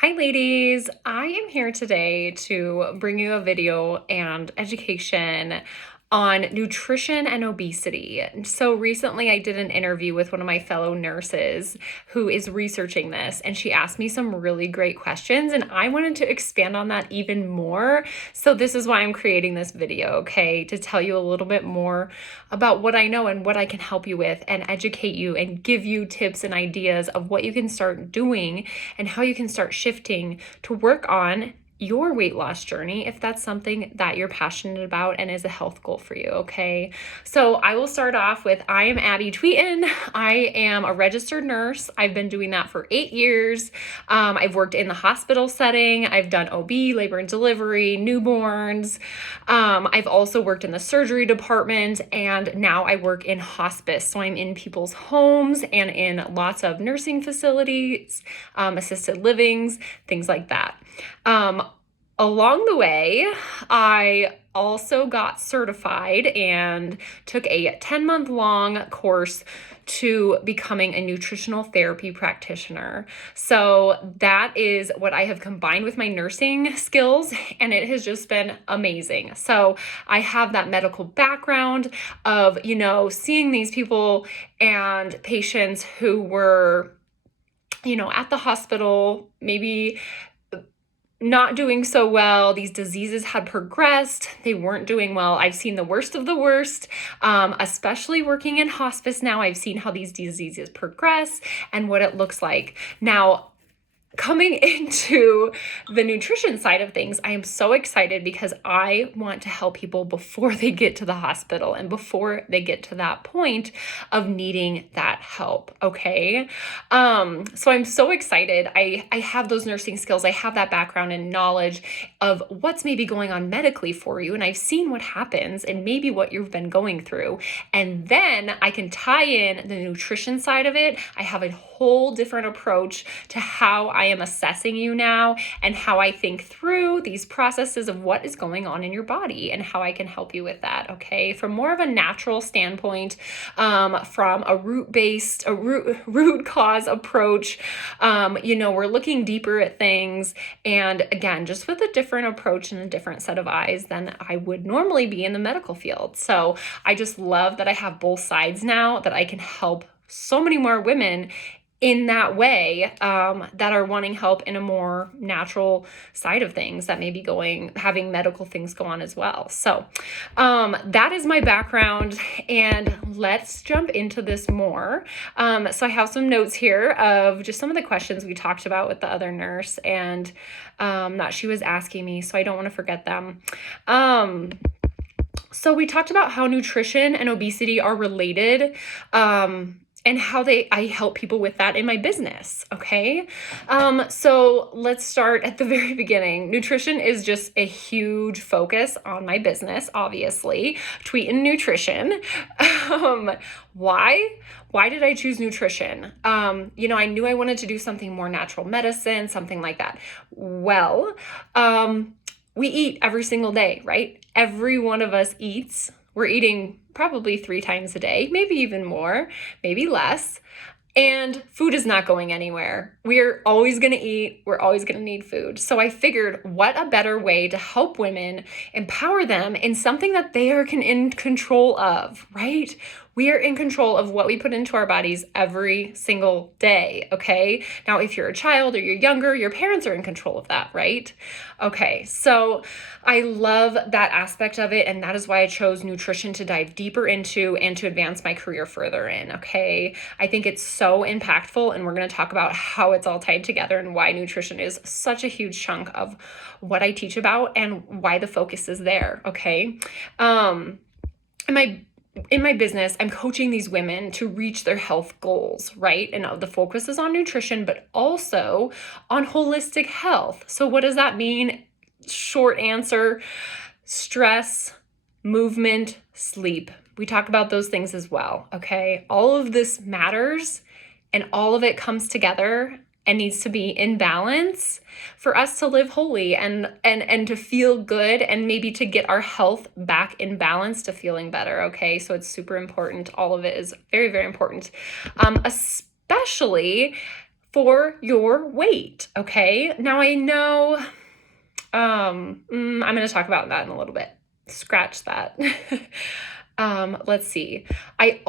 Hi ladies, I am here today to bring you a video and education on nutrition and obesity. So recently I did an interview with one of my fellow nurses who is researching this, and she asked me some really great questions and I wanted to expand on that even more. So this is why I'm creating this video, okay, to tell you a little bit more about what I know and what I can help you with and educate you and give you tips and ideas of what you can start doing and how you can start shifting to work on your weight loss journey if that's something that you're passionate about and is a health goal for you, okay? So I will start off with I am Abby Tweeten. I am a registered nurse. I've been doing that for 8 years. I've worked in the hospital setting. I've done OB, labor and delivery, newborns. I've also worked in the surgery department, and now I work in hospice. So I'm in people's homes and in lots of nursing facilities, assisted livings, things like that. Along the way, I also got certified and took a 10-month long course to becoming a nutritional therapy practitioner. So that is what I have combined with my nursing skills, and it has just been amazing. So I have that medical background of, seeing these people and patients who were, at the hospital, maybe not doing so well. These diseases had progressed. They weren't doing well. I've seen the worst of the worst, especially working in hospice now. I've seen how these diseases progress and what it looks like. Now, coming into the nutrition side of things, I am so excited because I want to help people before they get to the hospital and before they get to that point of needing that help, okay? So I'm so excited. I have those nursing skills. I have that background and knowledge of what's maybe going on medically for you, and I've seen what happens and maybe what you've been going through. And then I can tie in the nutrition side of it. I have a whole different approach to how I am assessing you now and how I think through these processes of what is going on in your body and how I can help you with that, okay? From more of a natural standpoint, from a root cause approach, we're looking deeper at things, and again, just with a different approach and a different set of eyes than I would normally be in the medical field. So I just love that I have both sides now, that I can help so many more women in that way, that are wanting help in a more natural side of things, that may be having medical things go on as well. So that is my background, and let's jump into this more. So I have some notes here of just some of the questions we talked about with the other nurse, and that she was asking me, so I don't want to forget them. So we talked about how nutrition and obesity are related, and how I help people with that in my business, okay? So let's start at the very beginning. Nutrition is just a huge focus on my business, obviously. Tweetin' Nutrition. Why? Why did I choose nutrition? I knew I wanted to do something more natural medicine, something like that. Well, we eat every single day, right? Every one of us eats. We're eating probably 3 times a day, maybe even more, maybe less. And food is not going anywhere. We're always going to eat. We're always going to need food. So I figured, what a better way to help women, empower them in something that they are in control of, right? We are in control of what we put into our bodies every single day, okay? Now, if you're a child or you're younger, your parents are in control of that, right? Okay, so I love that aspect of it, and that is why I chose nutrition to dive deeper into and to advance my career further in, okay? I think it's so impactful, and we're going to talk about how it's all tied together and why nutrition is such a huge chunk of what I teach about and why the focus is there, okay? In my business, I'm coaching these women to reach their health goals, right? And the focus is on nutrition, but also on holistic health. So what does that mean? Short answer: stress, movement, sleep. We talk about those things as well, okay? All of this matters, and all of it comes together and needs to be in balance for us to live wholly and to feel good, and maybe to get our health back in balance to feeling better, okay? So it's super important. All of it is very, very important, especially for your weight, okay? Now I know, I'm going to talk about that in a little bit. Scratch that. Let's see. I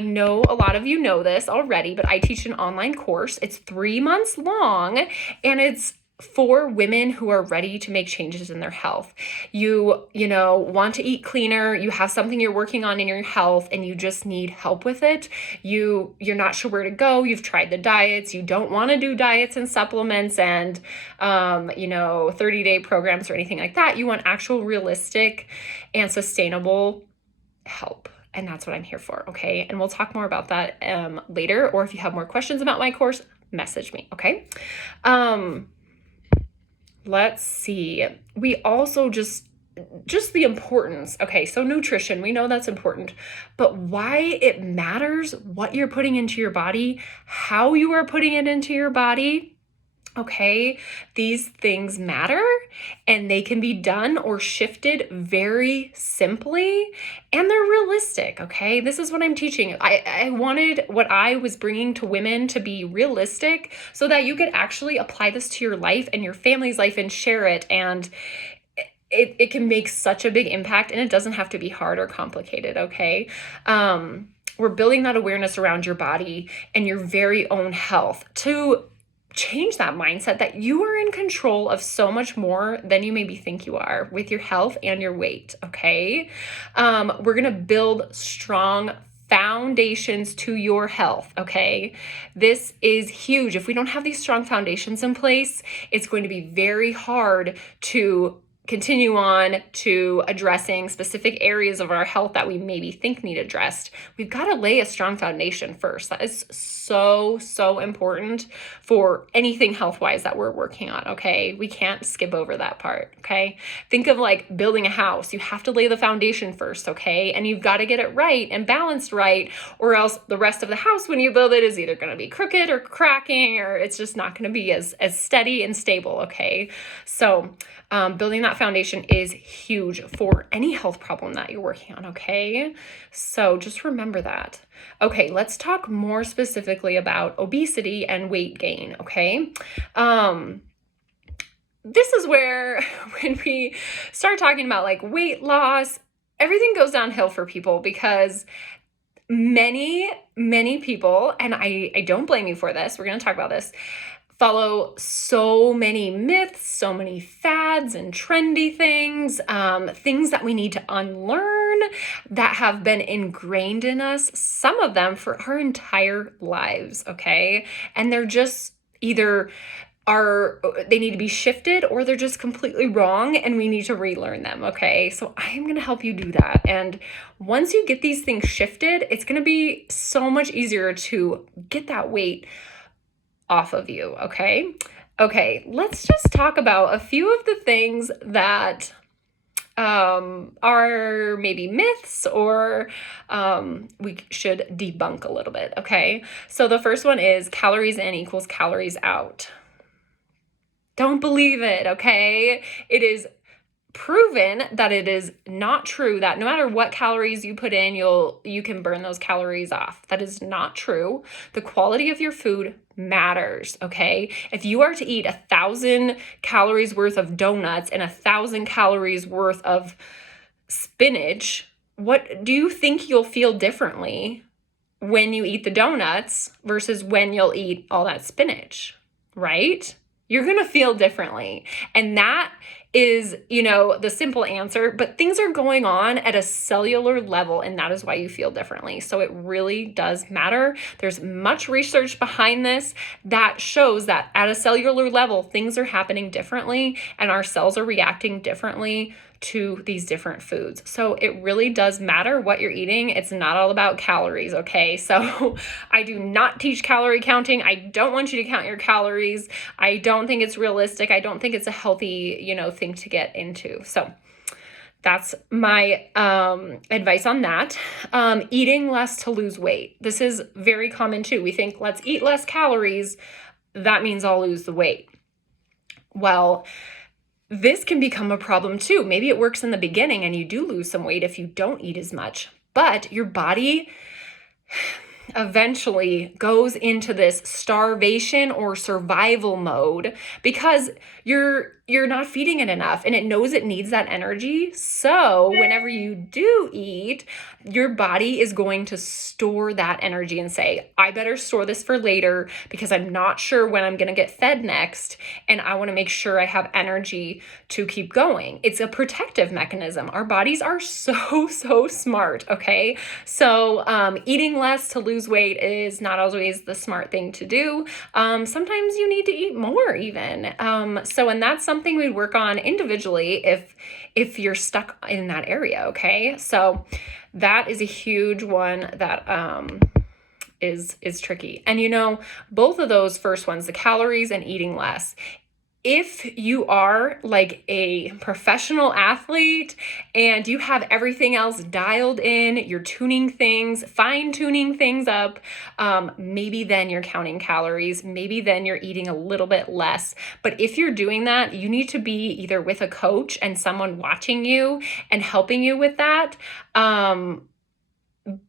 know a lot of you know this already, but I teach an online course. It's 3 months long, and it's for women who are ready to make changes in their health. You want to eat cleaner, you have something you're working on in your health and you just need help with it. You're not sure where to go. You've tried the diets. You don't want to do diets and supplements and 30-day programs or anything like that. You want actual realistic and sustainable help. And that's what I'm here for, okay? And we'll talk more about that later, or if you have more questions about my course, message me, okay? Let's see. We also just the importance. Okay, so nutrition, we know that's important, but why it matters what you're putting into your body, how you are putting it into your body. Okay, these things matter and they can be done or shifted very simply and they're realistic. Okay, this is what I'm teaching. I wanted what I was bringing to women to be realistic so that you could actually apply this to your life and your family's life and share it. And it can make such a big impact and it doesn't have to be hard or complicated. Okay. We're building that awareness around your body and your very own health to change that mindset that you are in control of so much more than you maybe think you are with your health and your weight, okay? We're gonna build strong foundations to your health, okay? This is huge. If we don't have these strong foundations in place, it's going to be very hard to continue on to addressing specific areas of our health that we maybe think need addressed. We've got to lay a strong foundation first. That is so important for anything health-wise that we're working on, okay? We can't skip over that part, okay? Think of like building a house. You have to lay the foundation first, okay? And you've got to get it right and balanced right, or else the rest of the house when you build it is either going to be crooked or cracking, or it's just not going to be as steady and stable, okay? So building that foundation is huge for any health problem that you're working on, okay? So just remember that. Okay, let's talk more specifically about obesity and weight gain, okay? This is where when we start talking about like weight loss, everything goes downhill for people because many people, and I don't blame you for this, we're going to talk about this, follow so many myths, so many fads and trendy things, things that we need to unlearn that have been ingrained in us, some of them for our entire lives, okay? And they're just either they need to be shifted or they're just completely wrong and we need to relearn them, okay? So I am going to help you do that. And once you get these things shifted, it's going to be so much easier to get that weight off of you, okay? Okay, let's just talk about a few of the things that are maybe myths or we should debunk a little bit, okay? So the first one is calories in equals calories out. Don't believe it, okay? It is proven that it is not true that no matter what calories you put in, you can burn those calories off. That is not true. The quality of your food matters, okay? If you are to eat 1,000 calories worth of donuts and 1,000 calories worth of spinach, what do you think you'll feel differently when you eat the donuts versus when you'll eat all that spinach, right? You're going to feel differently. And that is, the simple answer, but things are going on at a cellular level, and that is why you feel differently. So it really does matter. There's much research behind this that shows that at a cellular level, things are happening differently and our cells are reacting differently to these different foods. So it really does matter what you're eating. It's not all about calories, okay? So I do not teach calorie counting. I don't want you to count your calories. I don't think it's realistic. I don't think it's a healthy, thing to get into. So that's my advice on that. Eating less to lose weight. This is very common too. We think, let's eat less calories. That means I'll lose the weight. Well, this can become a problem too. Maybe it works in the beginning and you do lose some weight if you don't eat as much, but your body, eventually goes into this starvation or survival mode because you're not feeding it enough, and it knows it needs that energy. So whenever you do eat, your body is going to store that energy and say, I better store this for later because I'm not sure when I'm going to get fed next, and I want to make sure I have energy to keep going. It's a protective mechanism. Our bodies are so smart, okay? So eating less to lose weight is not always the smart thing to do. Sometimes you need to eat more even. And that's something we'd work on individually if you're stuck in that area, okay? So that is a huge one that is tricky. And both of those first ones, the calories and eating less, if you are like a professional athlete and you have everything else dialed in, you're tuning things, fine-tuning things up, maybe then you're counting calories, maybe then you're eating a little bit less. But if you're doing that, you need to be either with a coach and someone watching you and helping you with that.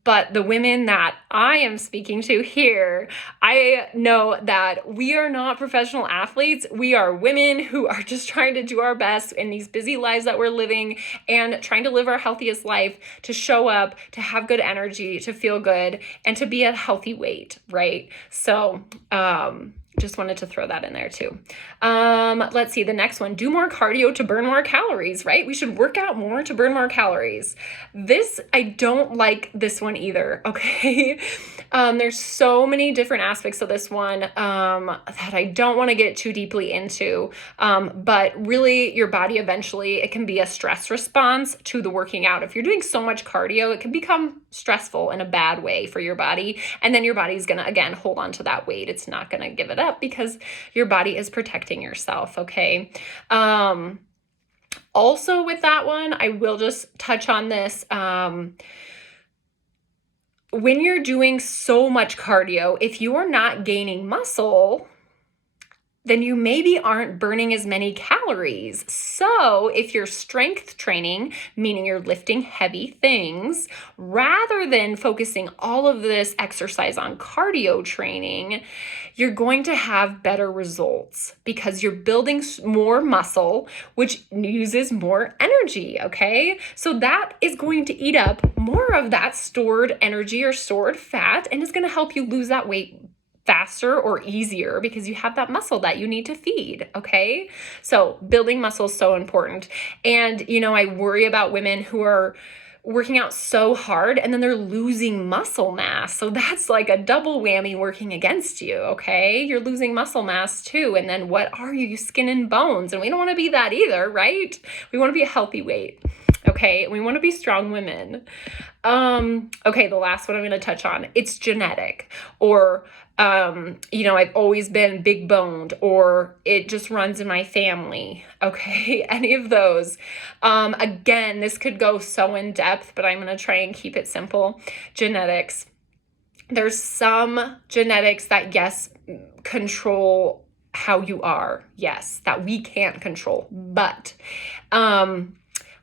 But the women that I am speaking to here, I know that we are not professional athletes. We are women who are just trying to do our best in these busy lives that we're living and trying to live our healthiest life, to show up, to have good energy, to feel good, and to be at a healthy weight, right? So, just wanted to throw that in there too. Let's see, the next one, do more cardio to burn more calories, right? We should work out more to burn more calories. I don't like this one either, okay? There's so many different aspects of this one that I don't want to get too deeply into. But really, your body eventually, it can be a stress response to the working out. If you're doing so much cardio, it can become stressful in a bad way for your body. And then your body's going to, again, hold on to that weight. It's not going to give it up because your body is protecting yourself, okay? Also with that one, I will just touch on this. When you're doing so much cardio, if you are not gaining muscle, then you maybe aren't burning as many calories. So if you're strength training, meaning you're lifting heavy things, rather than focusing all of this exercise on cardio training, you're going to have better results because you're building more muscle, which uses more energy, okay? So that is going to eat up more of that stored energy or stored fat, and it's going to help you lose that weight faster or easier because you have that muscle that you need to feed, okay? So building muscle is so important. And, I worry about women who are working out so hard and then they're losing muscle mass. So that's like a double whammy working against you, okay? You're losing muscle mass too. And then what are you? Skin and bones. And we don't want to be that either, right? We want to be a healthy weight, okay? We want to be strong women. Okay, the last one I'm going to touch on, it's genetic, or I've always been big boned, or it just runs in my family. Okay, any of those. Again, this could go so in depth, but I'm going to try and keep it simple. Genetics. There's some genetics that, yes, control how you are. Yes, that we can't control, but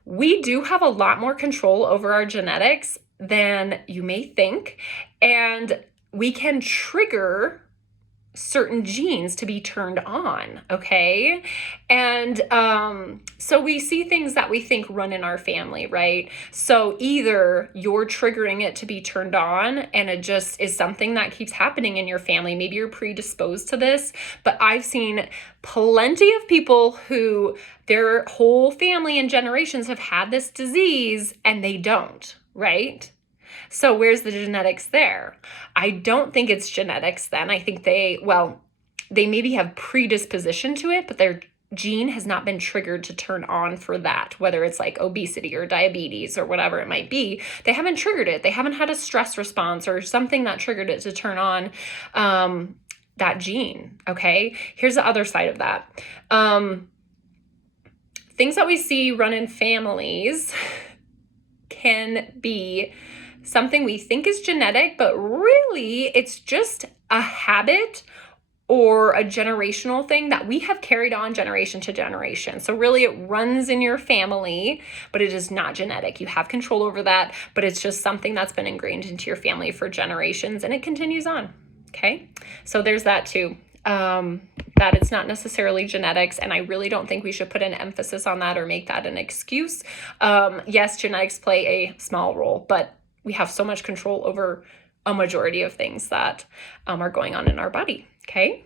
we do have a lot more control over our genetics than you may think, and we can trigger certain genes to be turned on, okay? And so we see things that we think run in our family, right? So either you're triggering it to be turned on and it just is something that keeps happening in your family. Maybe you're predisposed to this, but I've seen plenty of people who their whole family and generations have had this disease and they don't, right? So where's the genetics there? I don't think it's genetics then. I think they maybe have predisposition to it, but their gene has not been triggered to turn on for that, whether it's like obesity or diabetes or whatever it might be. They haven't triggered it. They haven't had a stress response or something that triggered it to turn on that gene, okay? Here's the other side of that. Things that we see run in families can be something we think is genetic, but really it's just a habit or a generational thing that we have carried on generation to generation. So really it runs in your family, but it is not genetic. You have control over that, but it's just something that's been ingrained into your family for generations, and it continues on. Okay, so there's that too. That it's not necessarily genetics, and I really don't think we should put an emphasis on that or make that an excuse. Yes, genetics play a small role, but we have so much control over a majority of things that are going on in our body. Okay.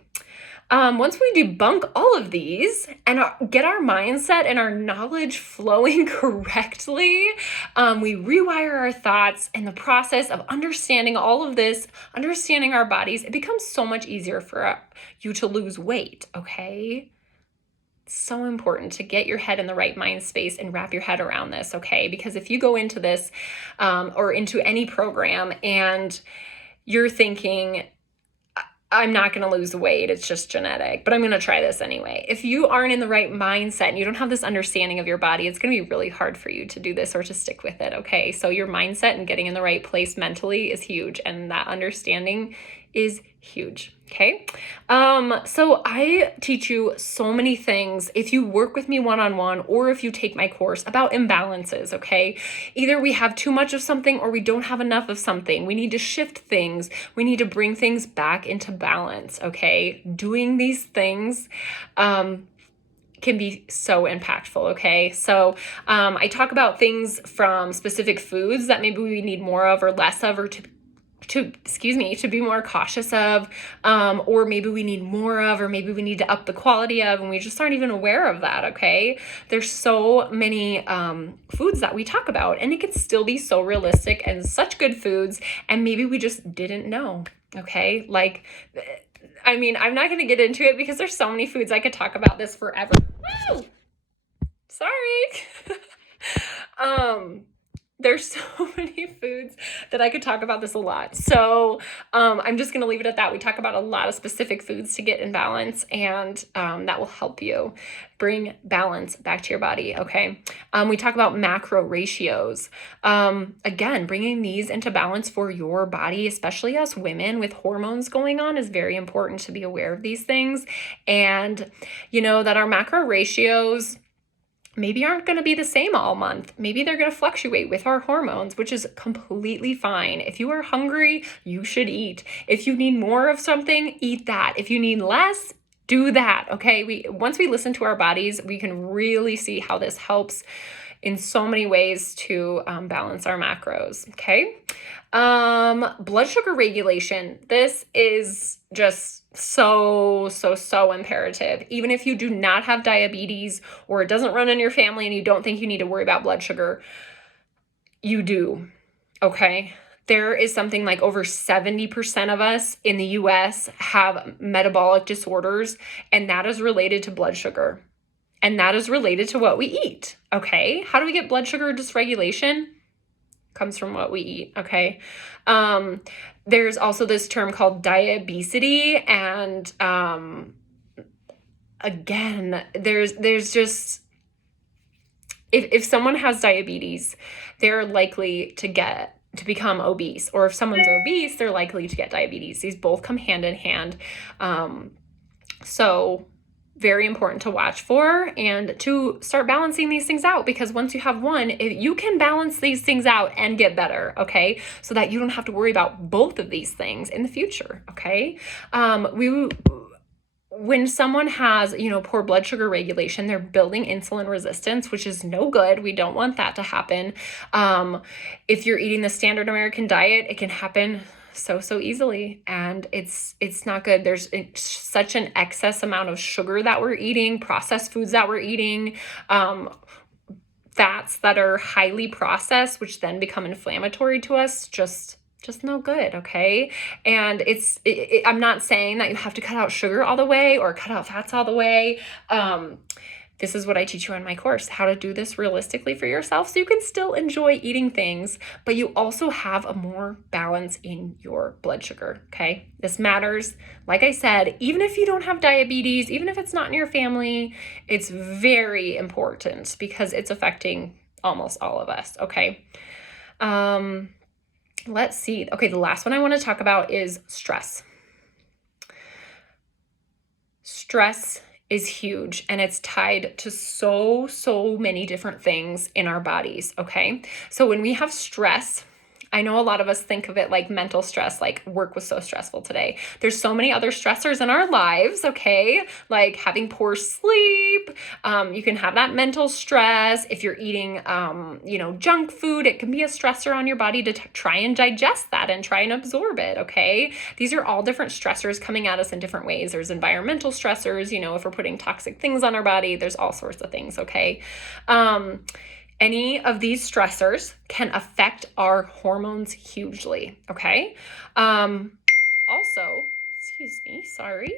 Once we debunk all of these and get our mindset and our knowledge flowing correctly, we rewire our thoughts. In the process of understanding all of this, understanding our bodies, it becomes so much easier for you to lose weight, okay? It's so important to get your head in the right mind space and wrap your head around this, okay? Because if you go into this or into any program and you're thinking, I'm not going to lose weight, it's just genetic, but I'm going to try this anyway. If you aren't in the right mindset and you don't have this understanding of your body, it's going to be really hard for you to do this or to stick with it, okay? So your mindset and getting in the right place mentally is huge, and that understanding is huge, okay? So I teach you so many things if you work with me one-on-one or if you take my course about imbalances, okay? Either we have too much of something or we don't have enough of something. We need to shift things. We need to bring things back into balance, okay? Doing these things can be so impactful, okay? So I talk about things from specific foods that maybe we need more of or less of, or to be more cautious of, or maybe we need more of, or maybe we need to up the quality of, and we just aren't even aware of that, okay? There's so many foods that we talk about, and it can still be so realistic and such good foods, and maybe we just didn't know, okay? Like, I mean, I'm not going to get into it because there's so many foods. I could talk about this forever. Woo! Sorry. There's so many foods that I could talk about this a lot. So I'm just going to leave it at that. We talk about a lot of specific foods to get in balance, and that will help you bring balance back to your body, okay? We talk about macro ratios. Again, bringing these into balance for your body, especially us women with hormones going on, is very important to be aware of these things. And you know that our macro ratios maybe aren't going to be the same all month. Maybe they're going to fluctuate with our hormones, which is completely fine. If you are hungry, you should eat. If you need more of something, eat that. If you need less, do that, okay? Once we listen to our bodies, we can really see how this helps in so many ways to balance our macros, okay? Blood sugar regulation. This is just so imperative. Even if you do not have diabetes or it doesn't run in your family and you don't think you need to worry about blood sugar, you do, okay? There is something like over 70% of us in the US have metabolic disorders, and that is related to blood sugar. And that is related to what we eat, okay? How do we get blood sugar dysregulation? Comes from what we eat, okay? There's also this term called diabesity, and again, there's just, if someone has diabetes, they're likely to become obese, or if someone's obese, they're likely to get diabetes. These both come hand in hand. So very important to watch for and to start balancing these things out, because once you have one, you can balance these things out and get better, okay? So that you don't have to worry about both of these things in the future, okay? When someone has, poor blood sugar regulation, they're building insulin resistance, which is no good. We don't want that to happen. If you're eating the standard American diet, it can happen so easily, and it's not good. There's such an excess amount of sugar that we're eating, processed foods that we're eating, fats that are highly processed, which then become inflammatory to us, just no good, okay? And I'm not saying that you have to cut out sugar all the way or cut out fats all the way. This is what I teach you in my course, how to do this realistically for yourself so you can still enjoy eating things, but you also have a more balance in your blood sugar, okay? This matters. Like I said, even if you don't have diabetes, even if it's not in your family, it's very important because it's affecting almost all of us, okay? Let's see. Okay, the last one I want to talk about is stress. Stress is huge, and it's tied to so many different things in our bodies, okay? So when we have stress, I know a lot of us think of it like mental stress, like work was so stressful today. There's so many other stressors in our lives, okay? Like having poor sleep. You can have that mental stress. If you're eating, junk food, it can be a stressor on your body to try and digest that and try and absorb it, okay? These are all different stressors coming at us in different ways. There's environmental stressors, if we're putting toxic things on our body, there's all sorts of things, okay? Any of these stressors can affect our hormones hugely, okay? Also, excuse me, sorry.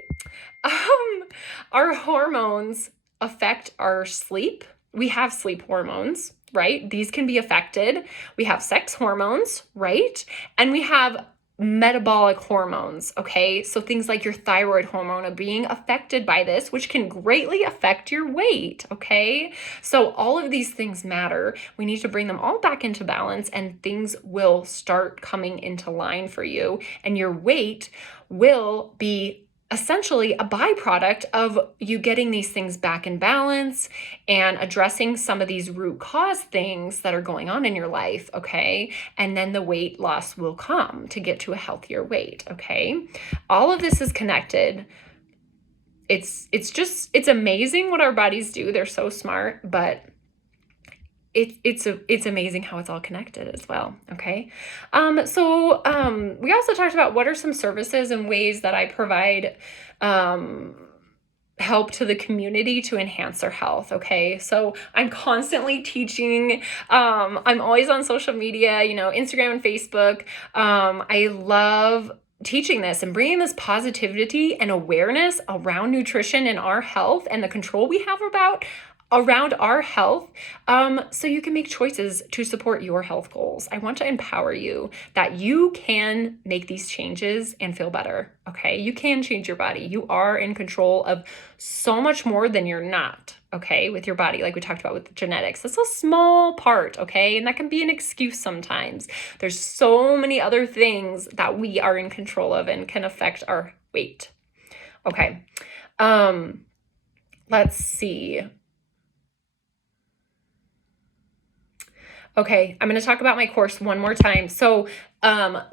Our hormones affect our sleep. We have sleep hormones, right? These can be affected. We have sex hormones, right? And we have metabolic hormones, okay? So things like your thyroid hormone are being affected by this, which can greatly affect your weight, okay? So all of these things matter. We need to bring them all back into balance, and things will start coming into line for you, and your weight will be essentially a byproduct of you getting these things back in balance and addressing some of these root cause things that are going on in your life, okay? And then the weight loss will come to get to a healthier weight, okay? All of this is connected. It's amazing what our bodies do. They're so smart, but it's amazing how it's all connected as well, okay? We also talked about what are some services and ways that I provide help to the community to enhance their health, okay? So I'm constantly teaching. I'm always on social media, Instagram and Facebook. I love teaching this and bringing this positivity and awareness around nutrition and our health and the control we have around our health, so you can make choices to support your health goals. I want to empower you that you can make these changes and feel better, okay? You can change your body. You are in control of so much more than you're not, okay, with your body, like we talked about with genetics. That's a small part, okay? And that can be an excuse sometimes. There's so many other things that we are in control of and can affect our weight. Okay, let's see. Okay, I'm going to talk about my course one more time. So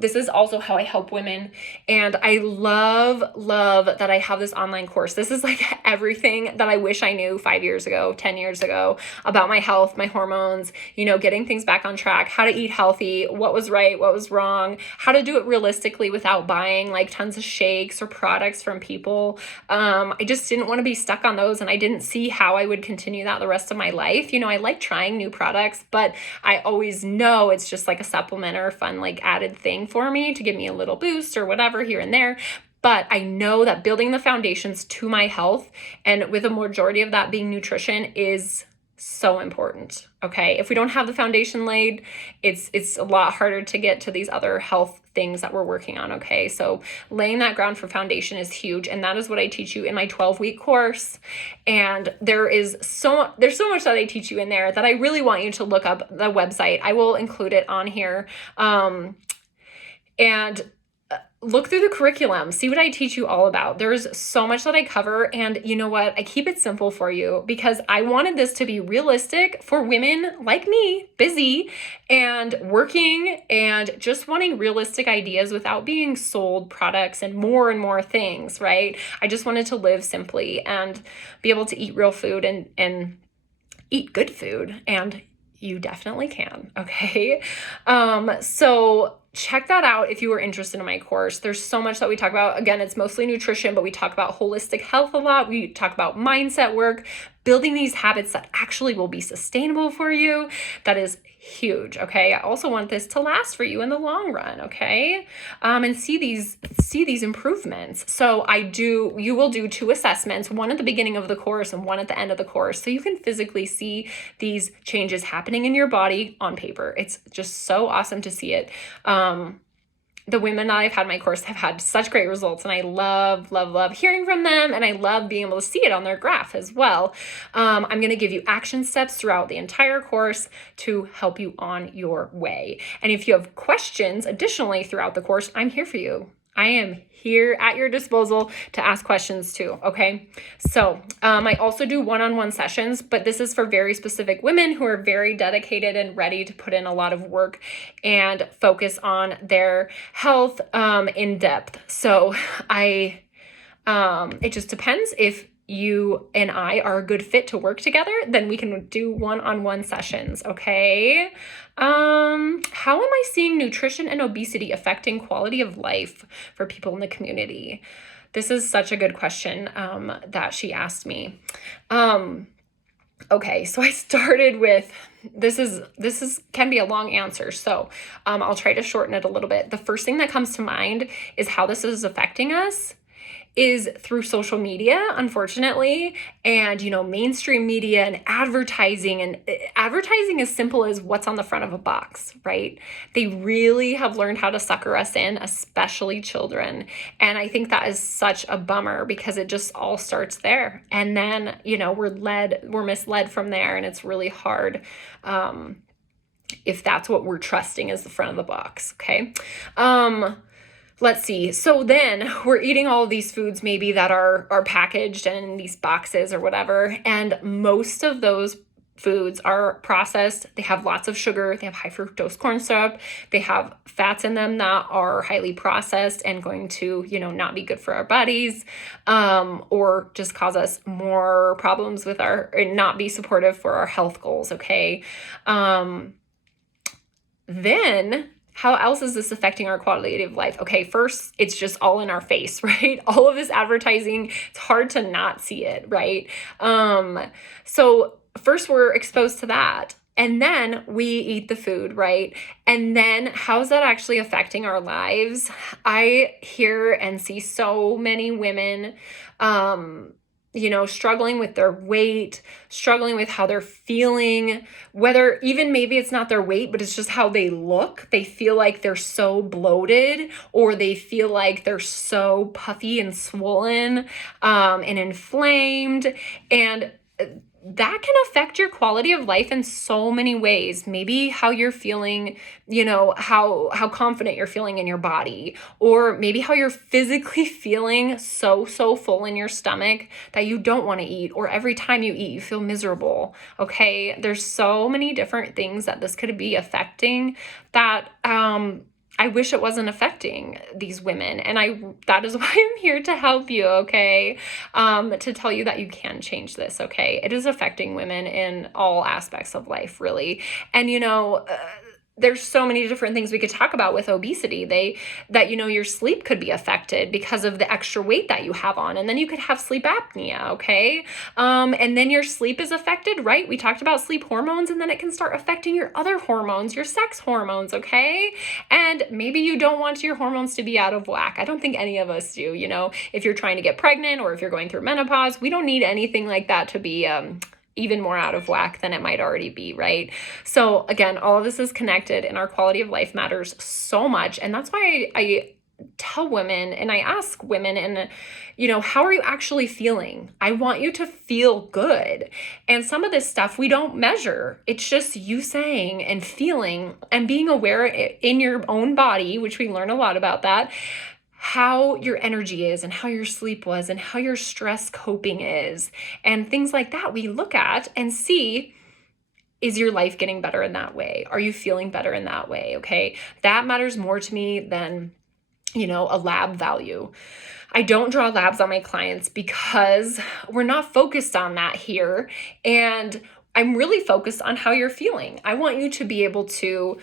this is also how I help women. And I love that I have this online course. This is like everything that I wish I knew 5 years ago, 10 years ago about my health, my hormones, getting things back on track, how to eat healthy, what was right, what was wrong, how to do it realistically without buying like tons of shakes or products from people. I just didn't want to be stuck on those, and I didn't see how I would continue that the rest of my life. I like trying new products, but I always know it's just like a supplement or a fun like added thing for me to give me a little boost or whatever here and there. But I know that building the foundations to my health, and with a majority of that being nutrition, is so important, okay? If we don't have the foundation laid, it's a lot harder to get to these other health things that we're working on, okay? So laying that ground for foundation is huge, and that is what I teach you in my 12-week course. And there's so much that I teach you in there that I really want you to look up the website. I will include it on here. And look through the curriculum, see what I teach you all about. There's so much that I cover, and you know what? I keep it simple for you because I wanted this to be realistic for women like me, busy and working and just wanting realistic ideas without being sold products and more things, right? I just wanted to live simply and be able to eat real food and eat good food, and you definitely can, okay? So check that out if you are interested in my course. There's so much that we talk about. Again, it's mostly nutrition, but we talk about holistic health a lot. We talk about mindset work, building these habits that actually will be sustainable for you. That is huge, okay? I also want this to last for you in the long run, okay? And see these improvements. So you will do 2 assessments, one at the beginning of the course and one at the end of the course, so you can physically see these changes happening in your body on paper. It's just so awesome to see it. The women that I've had in my course have had such great results, and I love hearing from them, and I love being able to see it on their graph as well. I'm going to give you action steps throughout the entire course to help you on your way. And if you have questions additionally throughout the course, I'm here for you. I am here at your disposal to ask questions too, okay? So I also do one-on-one sessions, but this is for very specific women who are very dedicated and ready to put in a lot of work and focus on their health in depth. So it just depends. If you and I are a good fit to work together, then we can do one-on-one sessions, okay? How am I seeing nutrition and obesity affecting quality of life for people in the community? This is such a good question that she asked me. Okay, so I started with this can be a long answer, so I'll try to shorten it a little bit. The first thing that comes to mind is how this is affecting us is through social media, unfortunately, and, mainstream media and advertising. And advertising as simple as what's on the front of a box, right? They really have learned how to sucker us in, especially children. And I think that is such a bummer because it just all starts there. And then, we're misled from there, and it's really hard if that's what we're trusting as the front of the box, okay? Let's see. So then we're eating all of these foods maybe that are packaged and in these boxes or whatever. And most of those foods are processed. They have lots of sugar. They have high fructose corn syrup. They have fats in them that are highly processed and going to, not be good for our bodies, or just cause us more problems with and not be supportive for our health goals. Okay. Then how else is this affecting our quality of life? Okay, first, it's just all in our face, right? All of this advertising, it's hard to not see it, right? So first we're exposed to that. And then we eat the food, right? And then how's that actually affecting our lives? I hear and see so many women, struggling with their weight, struggling with how they're feeling, whether even maybe it's not their weight, but it's just how they look. They feel like they're so bloated, or they feel like they're so puffy and swollen, and inflamed. And that can affect your quality of life in so many ways. Maybe how you're feeling, how confident you're feeling in your body, or maybe how you're physically feeling so full in your stomach that you don't want to eat, or every time you eat, you feel miserable. Okay. There's so many different things that this could be affecting that, I wish it wasn't affecting these women. And that is why I'm here to help you, okay? To tell you that you can change this, okay? It is affecting women in all aspects of life, really. And, there's so many different things we could talk about with obesity. Your sleep could be affected because of the extra weight that you have on. And then you could have sleep apnea, okay? And then your sleep is affected, right? We talked about sleep hormones, and then it can start affecting your other hormones, your sex hormones, okay? And maybe you don't want your hormones to be out of whack. I don't think any of us do, if you're trying to get pregnant or if you're going through menopause, we don't need anything like that to be, even more out of whack than it might already be, right? So again, all of this is connected, and our quality of life matters so much. And that's why I tell women and I ask women, and, how are you actually feeling? I want you to feel good. And some of this stuff we don't measure. It's just you saying and feeling and being aware in your own body, which we learn a lot about that, how your energy is and how your sleep was and how your stress coping is and things like that. We look at and see, is your life getting better in that way? Are you feeling better in that way? Okay. That matters more to me than, a lab value. I don't draw labs on my clients because we're not focused on that here. And I'm really focused on how you're feeling. I want you to be able to,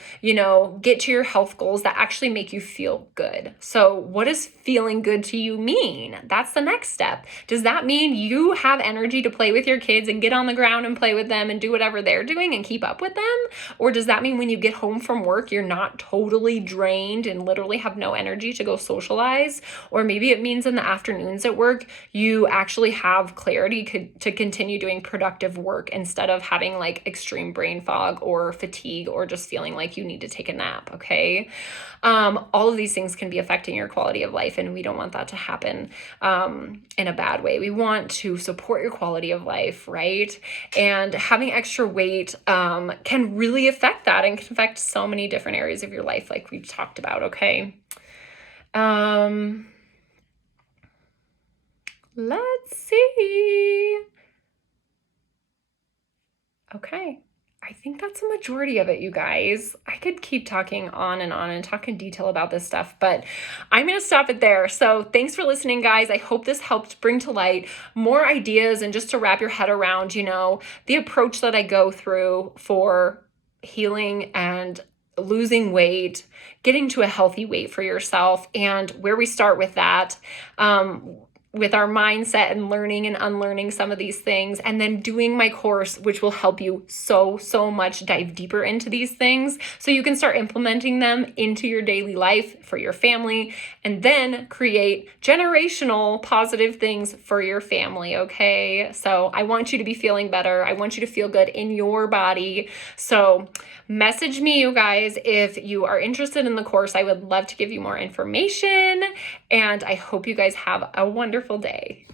get to your health goals that actually make you feel good. So what does feeling good to you mean? That's the next step. Does that mean you have energy to play with your kids and get on the ground and play with them and do whatever they're doing and keep up with them? Or does that mean when you get home from work, you're not totally drained and literally have no energy to go socialize? Or maybe it means in the afternoons at work, you actually have clarity to continue doing productive work instead of having like extreme brain fog or fatigue or just feeling like you need to take a nap, okay? All of these things can be affecting your quality of life, and we don't want that to happen in a bad way. We want to support your quality of life, right? And having extra weight can really affect that and can affect so many different areas of your life like we've talked about, okay? Let's see. Okay. I think that's a majority of it, you guys. I could keep talking on and talk in detail about this stuff, but I'm going to stop it there. So thanks for listening, guys. I hope this helped bring to light more ideas and just to wrap your head around, the approach that I go through for healing and losing weight, getting to a healthy weight for yourself, and where we start with that. With our mindset and learning and unlearning some of these things, and then doing my course, which will help you so much dive deeper into these things so you can start implementing them into your daily life for your family, and then create generational positive things for your family, okay? So I want you to be feeling better. I want you to feel good in your body. So message me, you guys, if you are interested in the course. I would love to give you more information, and I hope you guys have a wonderful day.